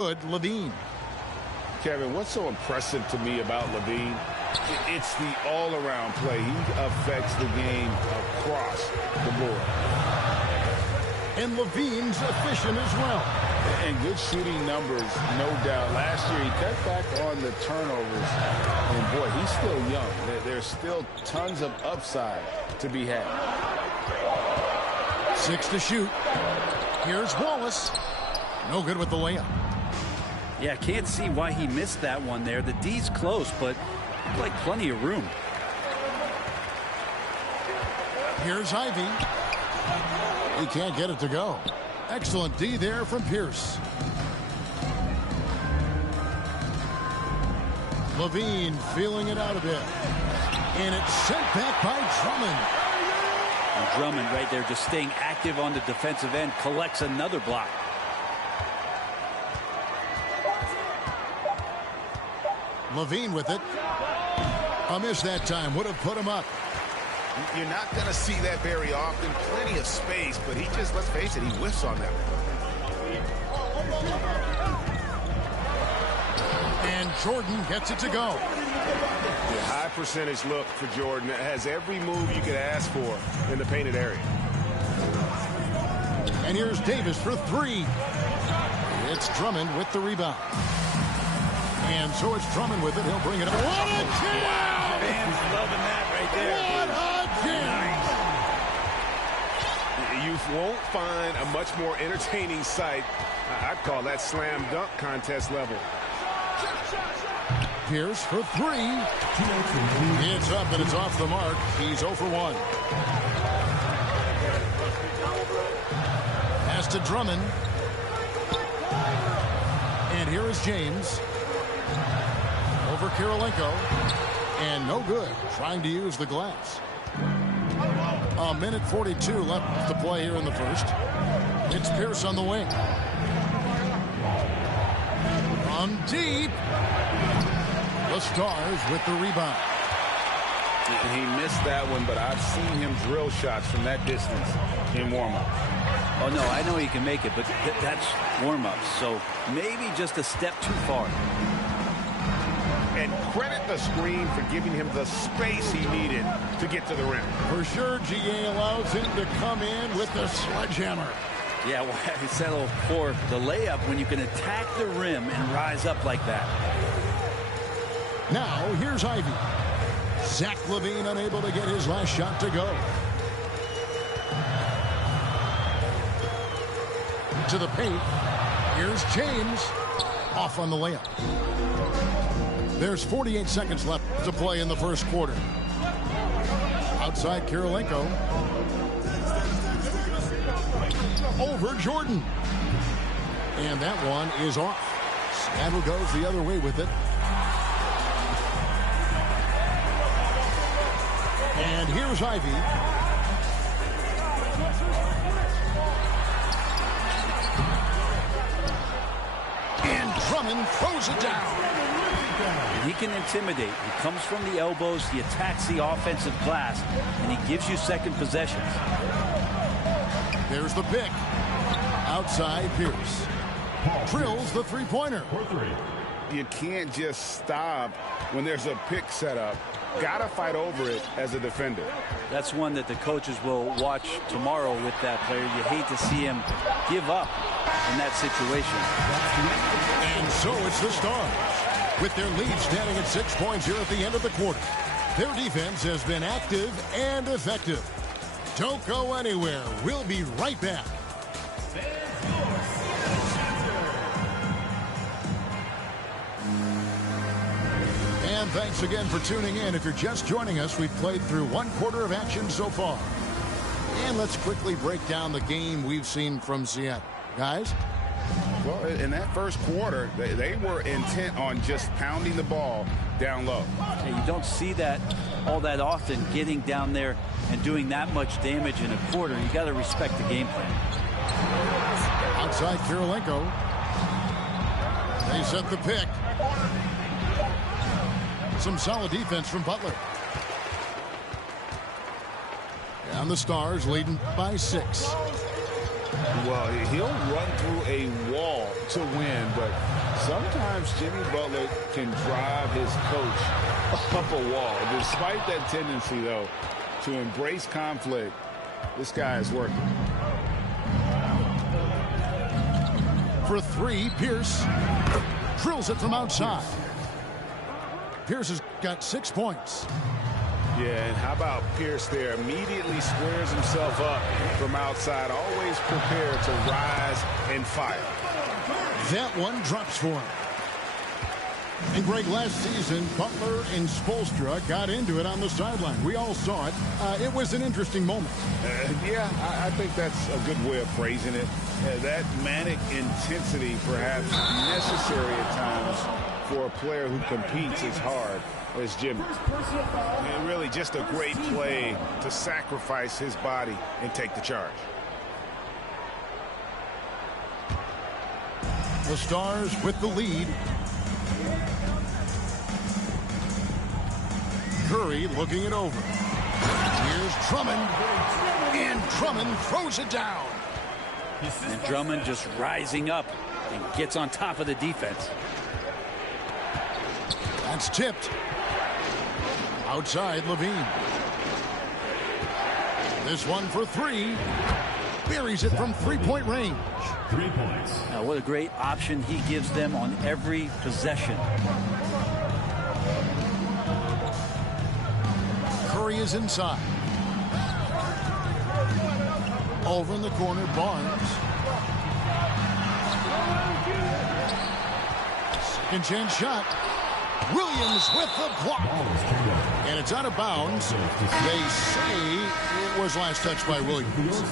Good, Levine. Kevin, what's so impressive to me about Levine? It's the all-around play. He affects the game across the board. And Levine's efficient as well. And good shooting numbers, no doubt. Last year, he cut back on the turnovers. And, boy, he's still young. There's still tons of upside to be had. 6 to shoot. Here's Wallace. No good with the layup. Yeah, can't see why he missed that one there. The D's close, but like plenty of room. Here's Ivy. He can't get it to go. Excellent D there from Pierce. Levine feeling it out a bit. And it's sent back by Drummond. And Drummond right there just staying active on the defensive end, collects another block. Levine with it. A miss that time. Would have put him up. You're not going to see that very often. Plenty of space, but he just, let's face it, he whiffs on that one. And Jordan gets it to go. The high percentage look for Jordan. It has every move you could ask for in the painted area. And here's Davis for 3. It's Drummond with the rebound. And so it's Drummond with it. He'll bring it up. What a jam! Fans loving that right there. What a jam! You won't find a much more entertaining sight. I'd call that slam dunk contest level. Pierce for 3. It's up and it's off the mark. He's 0 for 1. Pass to Drummond. And here is James. Over Kirilenko. And no good. Trying to use the glass. A minute 42 left to play here in the first. It's Pierce on the wing. From deep. The Stars with the rebound. He missed that one, but I've seen him drill shots from that distance in warm-up. Oh, no, I know he can make it, but that's warm-ups. So maybe just a step too far. And credit the screen for giving him the space he needed to get to the rim. For sure, GA allows him to come in with the sledgehammer. Yeah, well, he settled for the layup when you can attack the rim and rise up like that. Now, here's Ivy. Zach LaVine unable to get his last shot to go. To the paint. Here's James. Off on the layup. There's 48 seconds left to play in the first quarter. Outside Kirilenko. Over Jordan. And that one is off. Scandal goes the other way with it. And here's Ivy. And Drummond throws it down. He can intimidate. He comes from the elbows. He attacks the offensive glass. And he gives you second possessions. There's the pick. Outside Pierce. Drills the three-pointer. You can't just stop when there's a pick set up. Gotta fight over it as a defender. That's one that the coaches will watch tomorrow with that player. You hate to see him give up in that situation. And so it's the Stars. With their lead standing at 6 points here at the end of the quarter. Their defense has been active and effective. Don't go anywhere. We'll be right back. And thanks again for tuning in. If you're just joining us, we've played through 1 quarter of action so far. And let's quickly break down the game we've seen from Seattle. Guys? Well, in that first quarter, they were intent on just pounding the ball down low. Yeah, you don't see that all that often, getting down there and doing that much damage in a quarter. You got to respect the game plan. Outside Kirilenko. They set the pick. Some solid defense from Butler. And the Stars leading by 6. Well, he'll run through a wall to win, but sometimes Jimmy Butler can drive his coach up a wall. Despite that tendency, though, to embrace conflict, this guy is working. For three, Pierce drills it from outside. Pierce has got 6 points. Yeah, and how about Pierce there? Immediately squares himself up from outside, always prepared to rise and fire. That one drops for him. And Greg, last season, Butler and Spoelstra got into it on the sideline. We all saw it. It was an interesting moment. Yeah, I think that's a good way of phrasing it. That manic intensity, perhaps necessary at times for a player who competes as hard as Jimmy. And really just a great play to sacrifice his body and take the charge. The Stars with the lead. Curry looking it over. Here's Drummond. And Drummond throws it down. And Drummond just rising up and gets on top of the defense. That's tipped. Outside, Levine. This one for three. Buries it from three-point range. 3 points. Now, what a great option he gives them on every possession. Curry is inside. Over in the corner, Barnes. Second chance shot. Williams with the block. And it's out of bounds. They say it was last touched by Williams.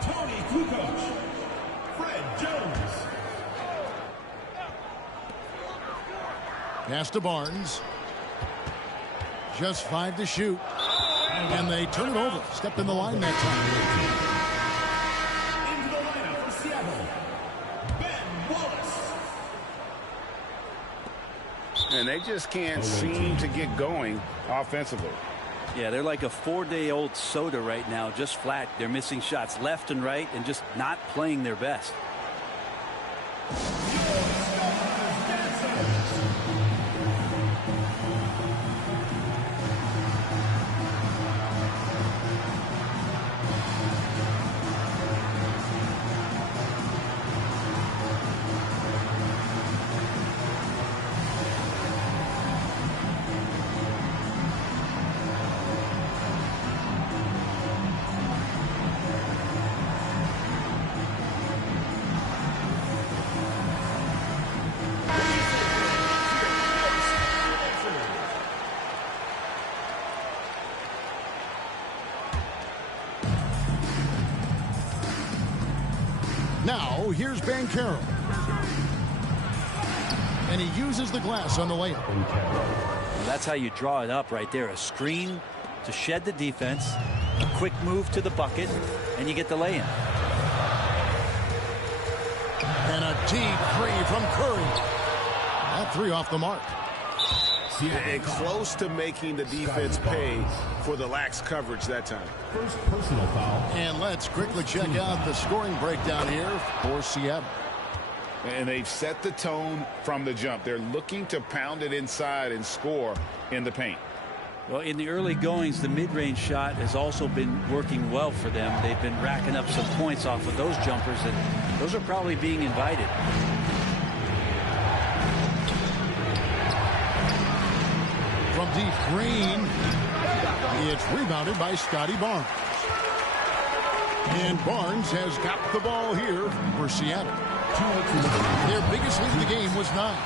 Tony Kukoc. Fred Jones. Pass to Barnes. Just 5 to shoot. And they turn it over. Step in the line that time. Into the lineup for Seattle, Ben Wallace. And they just can't seem to get going offensively. Yeah, they're like a 4-day-old soda right now, just flat. They're missing shots left and right and just not playing their best. Now, here's Banchero. And he uses the glass on the layup. Well, that's how you draw it up right there. A screen to shed the defense, a quick move to the bucket, and you get the lay-in. And a deep three from Curry. That three off the mark. And close to making the defense pay for the lax coverage that time. First personal foul. And let's quickly check out the scoring breakdown here for Seattle. And they've set the tone from the jump. They're looking to pound it inside and score in the paint. Well, in the early goings, the mid-range shot has also been working well for them. They've been racking up some points off of those jumpers, and those are probably being invited. From deep, Green. It's rebounded by Scotty Barnes. And Barnes has got the ball here for Seattle. Their biggest lead in the game was 9.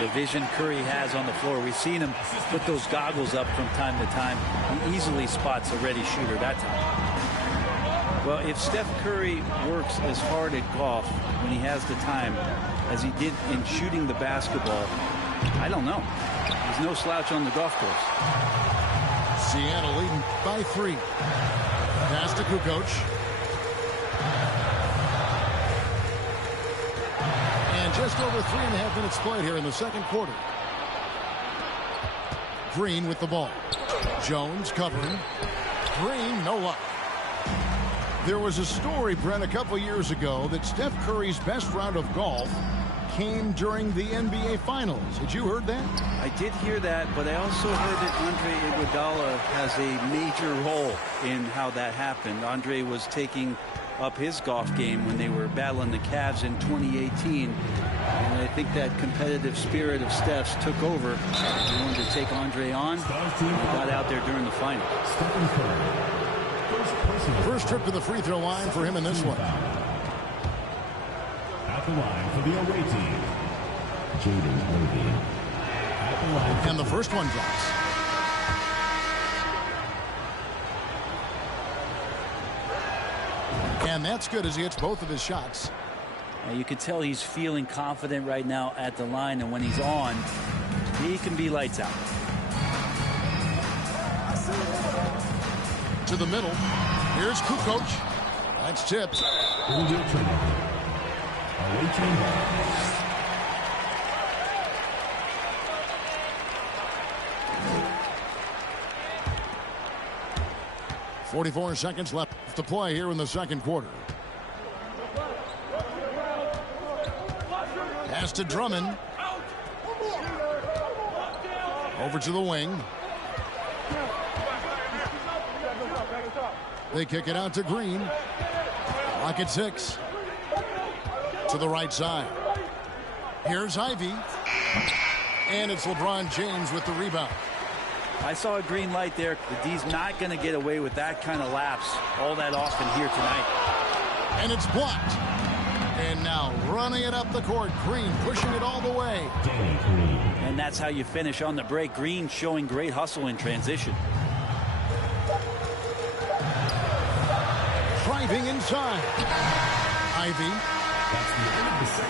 The vision Curry has on the floor. We've seen him put those goggles up from time to time. He easily spots a ready shooter that time. Well, if Steph Curry works as hard at golf when he has the time as he did in shooting the basketball, I don't know. He's no slouch on the golf course. Seattle leading by 3. Pass to Kukoc. And just over 3.5 minutes played here in the second quarter. Green with the ball. Jones covering. Green, no luck. There was a story, Brent, a couple years ago that Steph Curry's best round of golf came during the NBA Finals. Had you heard that? I did hear that, but I also heard that Andre Iguodala has a major role in how that happened. Andre was taking up his golf game when they were battling the Cavs in 2018. And I think that competitive spirit of Steph's took over. He wanted to take Andre on. He got out there during the final. First trip to the free throw line for him in this one. At the line for the away team, Jaden Ivey. At the line. And the first one drops. And that's good as he hits both of his shots. You can tell he's feeling confident right now at the line, and when he's on, he can be lights out. To the middle. Here's Kukoc. That's tipped. Away team ball. 44 seconds left to play here in the second quarter. Pass to Drummond. Over to the wing. They kick it out to Green. Clock at 6. To the right side. Here's Ivy. And it's LeBron James with the rebound. I saw a green light there. The D's not going to get away with that kind of lapse all that often here tonight. And it's blocked. And now running it up the court. Green pushing it all the way. And that's how you finish on the break. Green showing great hustle in transition. Driving inside. Ivy.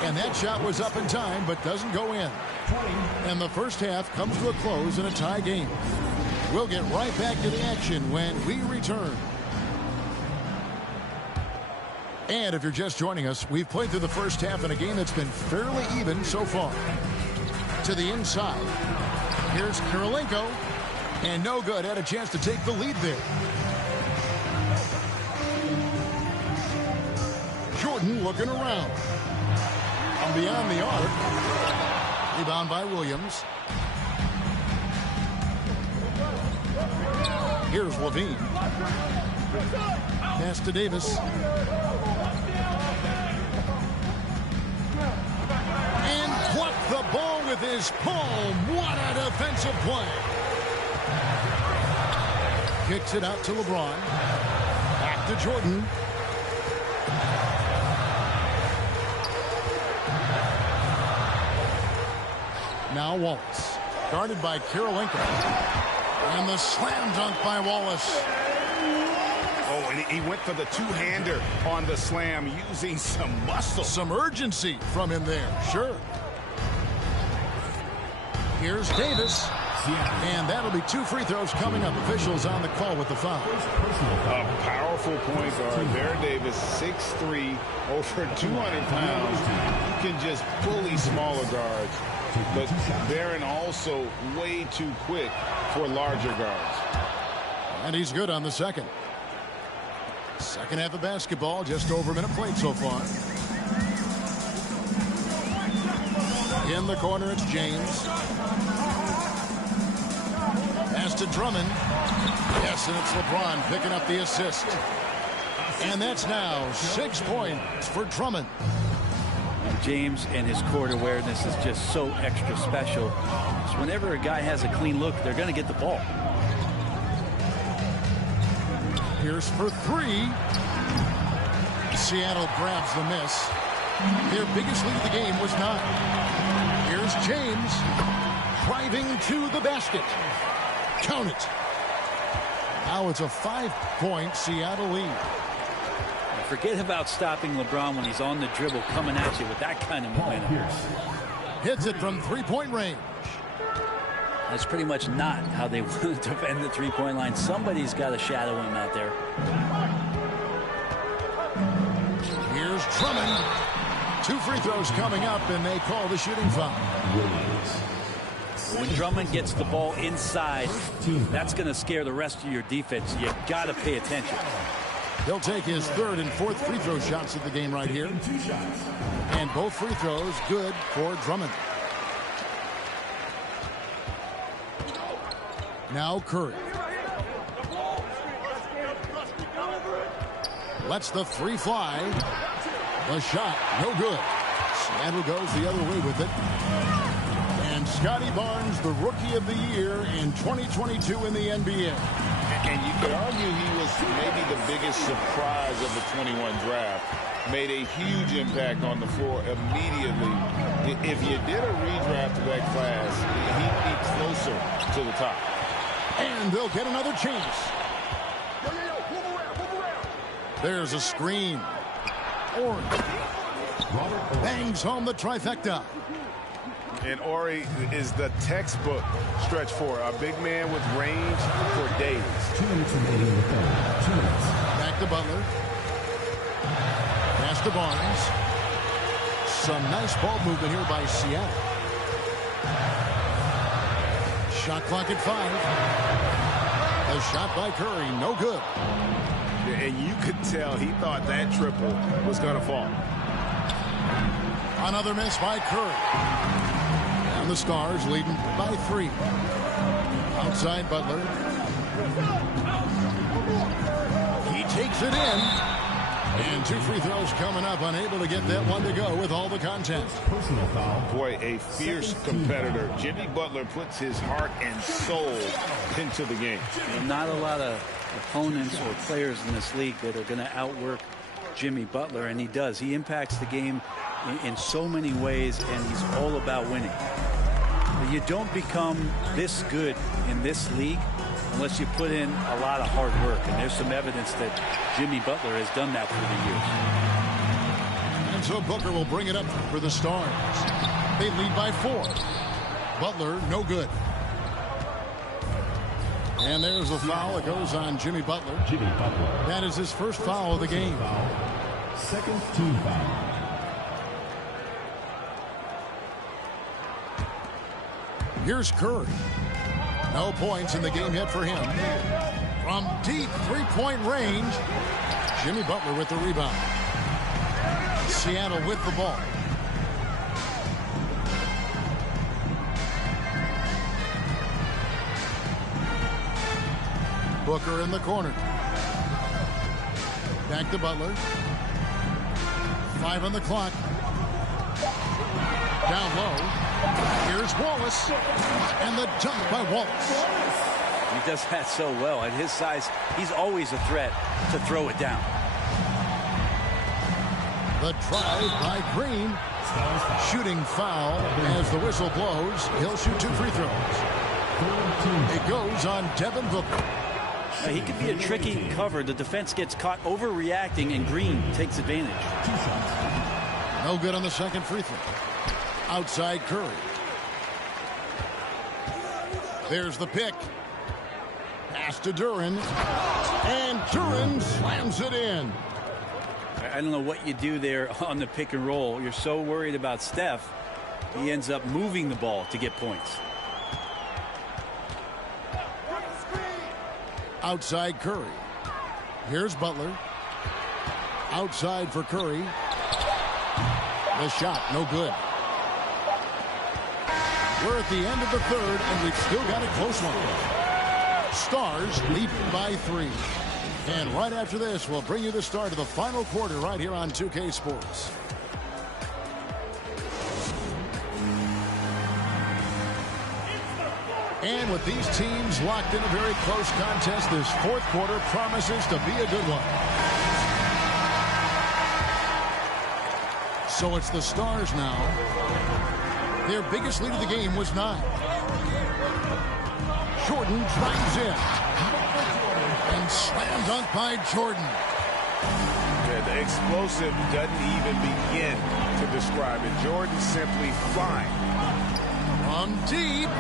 And that shot was up in time, but doesn't go in. And the first half comes to a close in a tie game. We'll get right back to the action when we return. And if you're just joining us, we've played through the first half in a game that's been fairly even so far. To the inside. Here's Kirilenko. And no good. Had a chance to take the lead there. Jordan looking around. And beyond the arc. Rebound by Williams. Here's Levine. Pass to Davis. And plucked the ball with his palm. What a defensive play. Kicks it out to LeBron. Back to Jordan. Now Wallace. Guarded by Kirilenko. And the slam dunk by Wallace. Oh, and he went for the two-hander on the slam, using some muscle. Some urgency from him there, sure. Here's Davis. And that'll be 2 free throws coming up. Officials on the call with the foul. A powerful point guard there, Davis, 6'3", over 200 pounds. He can just bully smaller guards. But Barron also way too quick for larger guards. And he's good on the second. Second half of basketball, just over a minute played so far. In the corner, it's James. Pass to Drummond. Yes, and it's LeBron picking up the assist. And that's now 6 points for Drummond. James and his court awareness is just so extra special. So whenever a guy has a clean look, they're going to get the ball. Here's for 3. Seattle grabs the miss. Their biggest lead of the game was 9. Here's James driving to the basket. Count it. Now it's a 5-point Seattle lead. Forget about stopping LeBron when he's on the dribble coming at you with that kind of momentum. Hits it from 3-point range. That's pretty much not how they want to defend the 3-point line. Somebody's got to shadow him out there. Here's Drummond. 2 free throws coming up, and they call the shooting foul. When Drummond gets the ball inside, that's going to scare the rest of your defense. You got to pay attention. He'll take his third and fourth free throw shots of the game right here. And both free throws good for Drummond. Now Curry. Lets the three fly. The shot, no good. Seattle goes the other way with it. And Scotty Barnes, the Rookie of the Year in 2022 in the NBA. And you could argue he was maybe the biggest surprise of the 21 draft. Made a huge impact on the floor immediately. If you did a redraft of that class, he'd be closer to the top. And they'll get another chance. There's a screen. Ori bangs home the trifecta. And Ori is the textbook stretch four. A big man with range for days. 2 minutes remaining in the third. 2 minutes. Back to Butler. Pass to Barnes. Some nice ball movement here by Seattle. Shot clock at 5. A shot by Curry, no good. And you could tell he thought that triple was going to fall. Another miss by Curry. And the Stars leading by 3. Outside Butler. He takes it in. And 2 free throws coming up. Unable to get that one to go with all the content. Personal foul. Boy, a fierce competitor. Jimmy Butler puts his heart and soul into the game. Not a lot of opponents or players in this league that are going to outwork Jimmy Butler, and he does. He impacts the game in so many ways, and he's all about winning. You don't become this good in this league unless you put in a lot of hard work, and there's some evidence that Jimmy Butler has done that through the years. And so Booker will bring it up for the Stars. They lead by 4. Butler, no good. And there's a foul that goes on Jimmy Butler. Jimmy Butler. That is his first foul of the game. Second team foul. Here's Curry. No points in the game yet for him. From deep three-point range, Jimmy Butler with the rebound. Seattle with the ball. Booker in the corner. Back to Butler. 5 on the clock. Down low. Here's Wallace. And the dunk by Wallace. He does that so well. At his size, he's always a threat to throw it down. The drive by Green. Shooting foul as the whistle blows. He'll shoot 2 free throws. It goes on Devin Booker. He could be a tricky cover. The defense gets caught overreacting, and Green takes advantage. No good on the second free throw. Outside Curry. There's the pick. Pass to Duren. And Duren slams it in. I don't know what you do there on the pick and roll. You're so worried about Steph. He ends up moving the ball to get points. Outside Curry. Here's Butler. Outside for Curry. The shot, no good. We're at the end of the third, and we've still got a close one. Stars lead by 3. And right after this, we'll bring you the start of the final quarter right here on 2K Sports. And with these teams locked in a very close contest, this fourth quarter promises to be a good one. So it's the Stars now. Their biggest lead of the game was 9. Jordan drives in. And slam dunk by Jordan. Yeah, the explosive doesn't even begin to describe it. Jordan simply flying. From deep.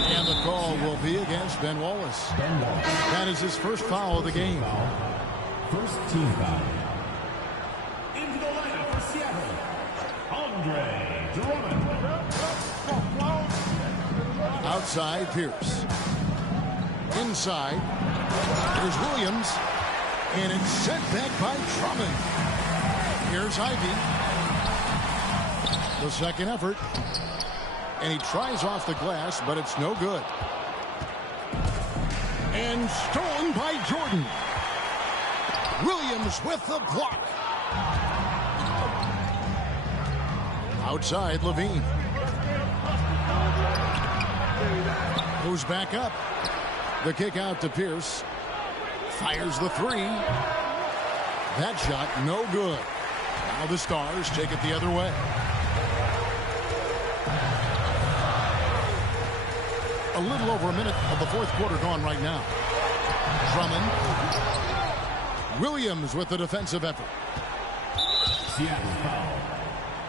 And the call will be against Ben Wallace. That is his first foul of the game. First team foul. Into the lineup for Seattle, Andre Drummond. Outside Pierce. Inside. Here's Williams. And it's sent back by Drummond. Here's Ivy. The second effort. And he tries off the glass, but it's no good. And stolen by Jordan. Williams with the block. Outside, Levine. Goes back up. The kick out to Pierce. Fires the three. That shot, no good. Now the Stars take it the other way. A little over a minute of the fourth quarter gone right now. Drummond. Williams with the defensive effort. Seattle foul.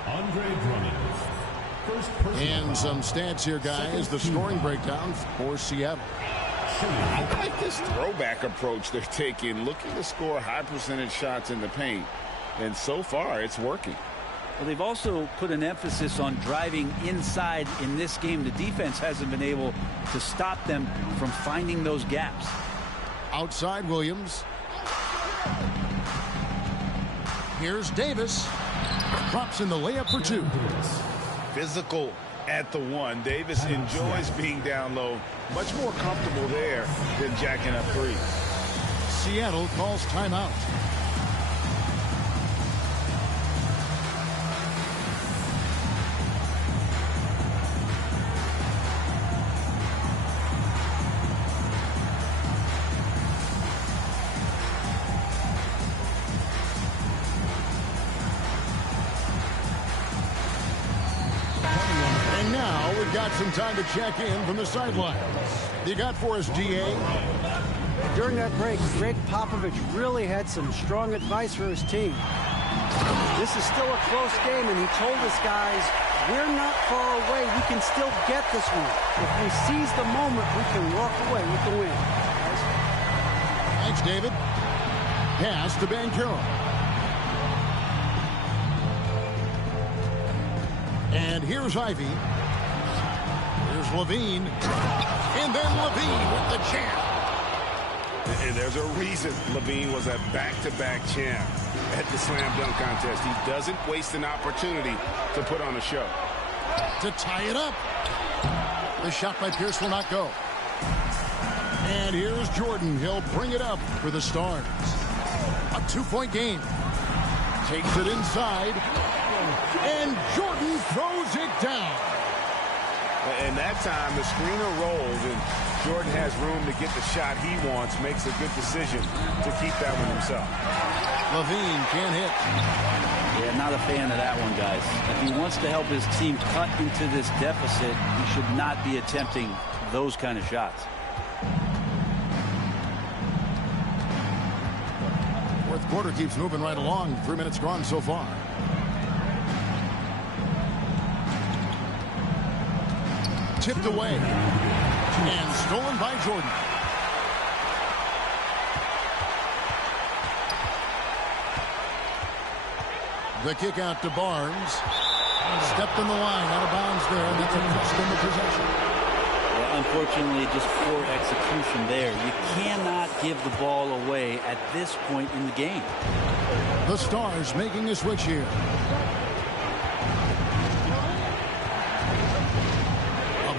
Andre Drummond. And some stats here, guys. The scoring breakdown for Seattle. I like this throwback approach they're taking, looking to score high percentage shots in the paint. And so far, it's working. Well, they've also put an emphasis on driving inside in this game. The defense hasn't been able to stop them from finding those gaps. Outside, Williams. Here's Davis. Drops in the layup for two. Physical at the one. Davis enjoys being down low. Much more comfortable there than jacking up threes. Seattle calls timeout. Got some time to check in from the sidelines. You got for us, GA? During that break, Greg Popovich really had some strong advice for his team. This is still a close game, and he told us guys, we're not far away. We can still get this one. If we seize the moment, we can walk away with the win. Thanks, David. Pass to Banchero. And here's Ivy. Here's Levine. And then Levine with the champ. And there's a reason Levine was a back-to-back champ at the slam dunk contest. He doesn't waste an opportunity to put on a show. To tie it up. The shot by Pierce will not go. And here's Jordan. He'll bring it up for the Stars. A 2-point game. Takes it inside. And Jordan throws it down. And that time, the screener rolls, and Jordan has room to get the shot he wants, makes a good decision to keep that one himself. Levine can't hit. Yeah, not a fan of that one, guys. If he wants to help his team cut into this deficit, he should not be attempting those kind of shots. Fourth quarter keeps moving right along. 3 minutes gone so far. Tipped away and stolen by Jordan. The kick out to Barnes. Stepped in the line, out of bounds there, and that's a cost in the possession. Well, unfortunately, just poor execution there. You cannot give the ball away at this point in the game. The Stars making a switch here.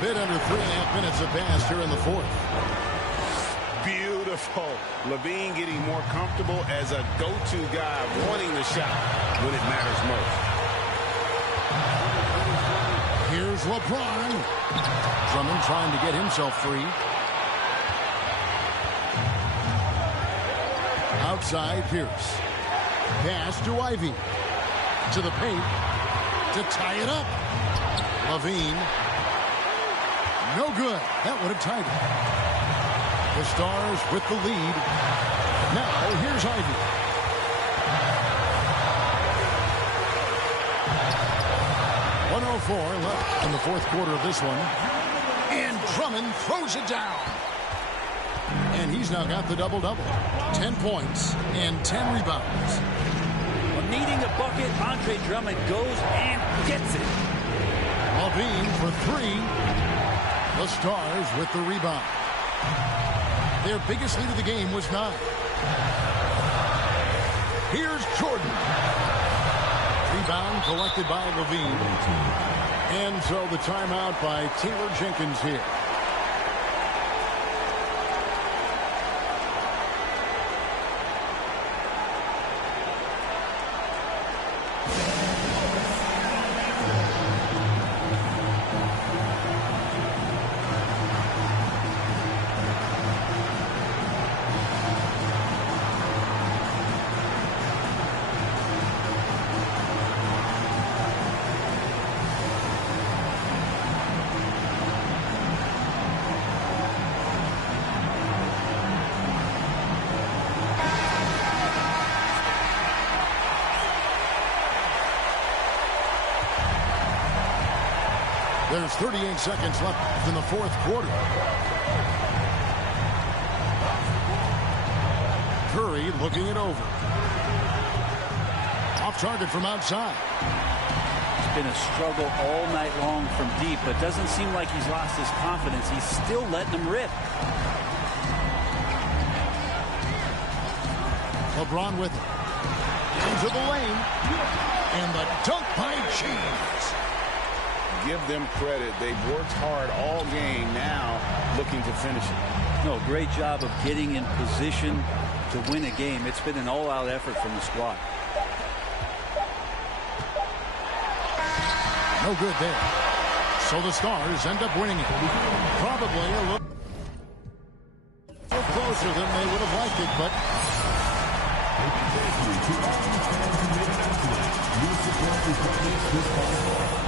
Bit under 3.5 minutes have passed here in the fourth. Beautiful. Levine getting more comfortable as a go-to guy, wanting the shot when it matters most. Here's LeBron. Drummond trying to get himself free. Outside, Pierce. Pass to Ivy. To the paint. To tie it up. Levine. No good. That would have tied it. The Stars with the lead. Now, here's Ivy. .104 left in the fourth quarter of this one. And Drummond throws it down. And he's now got the double-double. 10 points and 10 rebounds. Well, needing a bucket, Andre Drummond goes and gets it. Levine for three. The Stars with the rebound. Their biggest lead of the game was 9. Here's Jordan. Rebound collected by Levine. And so the timeout by Taylor Jenkins here. There's 38 seconds left in the fourth quarter. Curry looking it over. Off target from outside. It's been a struggle all night long from deep, but doesn't seem like he's lost his confidence. He's still letting them rip. LeBron with it. Into the lane. And the dunk by James. Give them credit. They've worked hard all game, now looking to finish it. No, great job of getting in position to win a game. It's been an all-out effort from the squad. No good there. So the Stars end up winning it. Probably a little closer than they would have liked it, but Thank you to all the fans who made it out tonight. Your support is what makes this possible.